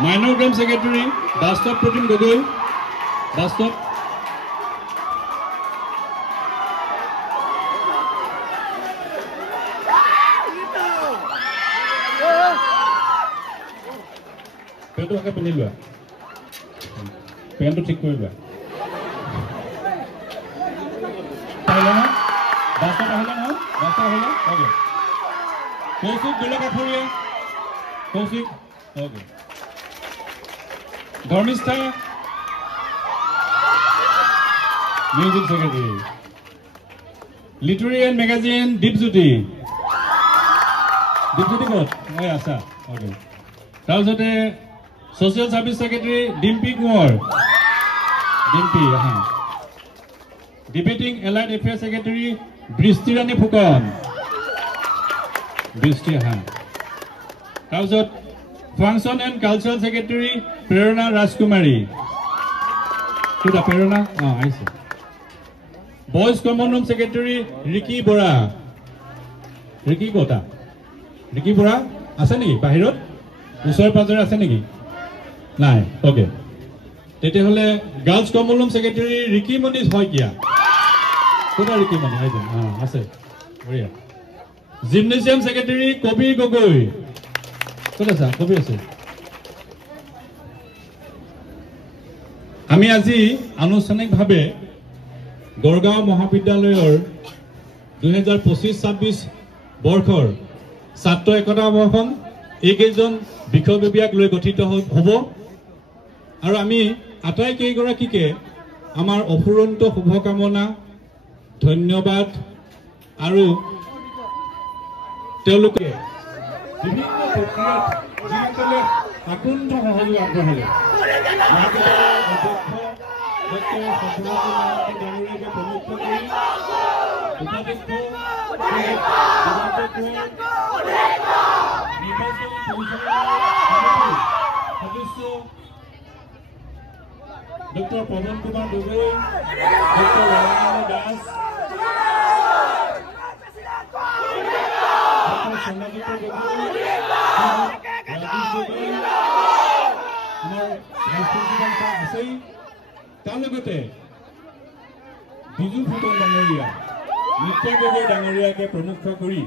Minor Gram Secretary, Bastop Protein Gogoi, Bastop. Peto akan penilua. Pengen tu tik kau juga. Ahlan, Bastop ahlan, Bastop ahlan, okay. Kosik dulu kat hari, Kosik, okay. Dharmistha, Music Secretary. Literary and Magazine, Dipsuti. Dipsuti kot? Oh ya, sah. Okay. Tahu Social Service Secretary, Dimpy Kumar. Dimpy, Debating Allied Affairs Secretary, Bristi Rani Phukon. Bristi, Tahu Function and Cultural Secretary, Prerna Rajkumari. Sudah Prerna? Oh, I see. Boys Common Room Secretary, Ricky Bora. Ricky Kota. Ricky Bora, asa niki? Bahirot? Usar pajare asa niki? Nai, okay. Tete hole Girls Common Room Secretary, Ricky Moniz hoy kia. Kota Ricky Moniz, I see. Ase. Boriya. Gymnasium Secretary, Kobi Gogoi. Kota sa, Kobi ase. আমি আজি আনুষ্ঠানিকভাৱে গড়গাঁও মহাবিদ্যালয়ৰ 2025-26 বৰ্ষৰ ছাত্ৰ একতা বৰ্ষন এইকেইজন বিষয়ববীয়াক লৈ গঠিত হ'ব আৰু আমি আটাই কেইগৰাকীকে আমাৰ অফুৰন্ত শুভকামনা ধন্যবাদ আৰু তেওঁলোকে বিভিন্ন প্ৰক্ৰিয়াত যিসকলে আকুণ্ঠ সহযোগ আগবঢ়ালে Dr. Pavan Kumar Gogoi, Dr. Ramanuja Das, Dr. Sanghamita Gogoi, Rajesh Gogoi, আমাৰ ৰাষ্ট্ৰপতিজন আছেই তাৰ লগতে বিজু ফুকন ডাঙৰীয়া নিত্যা গগৈ ডাঙৰীয়াকে প্ৰমুখ কৰি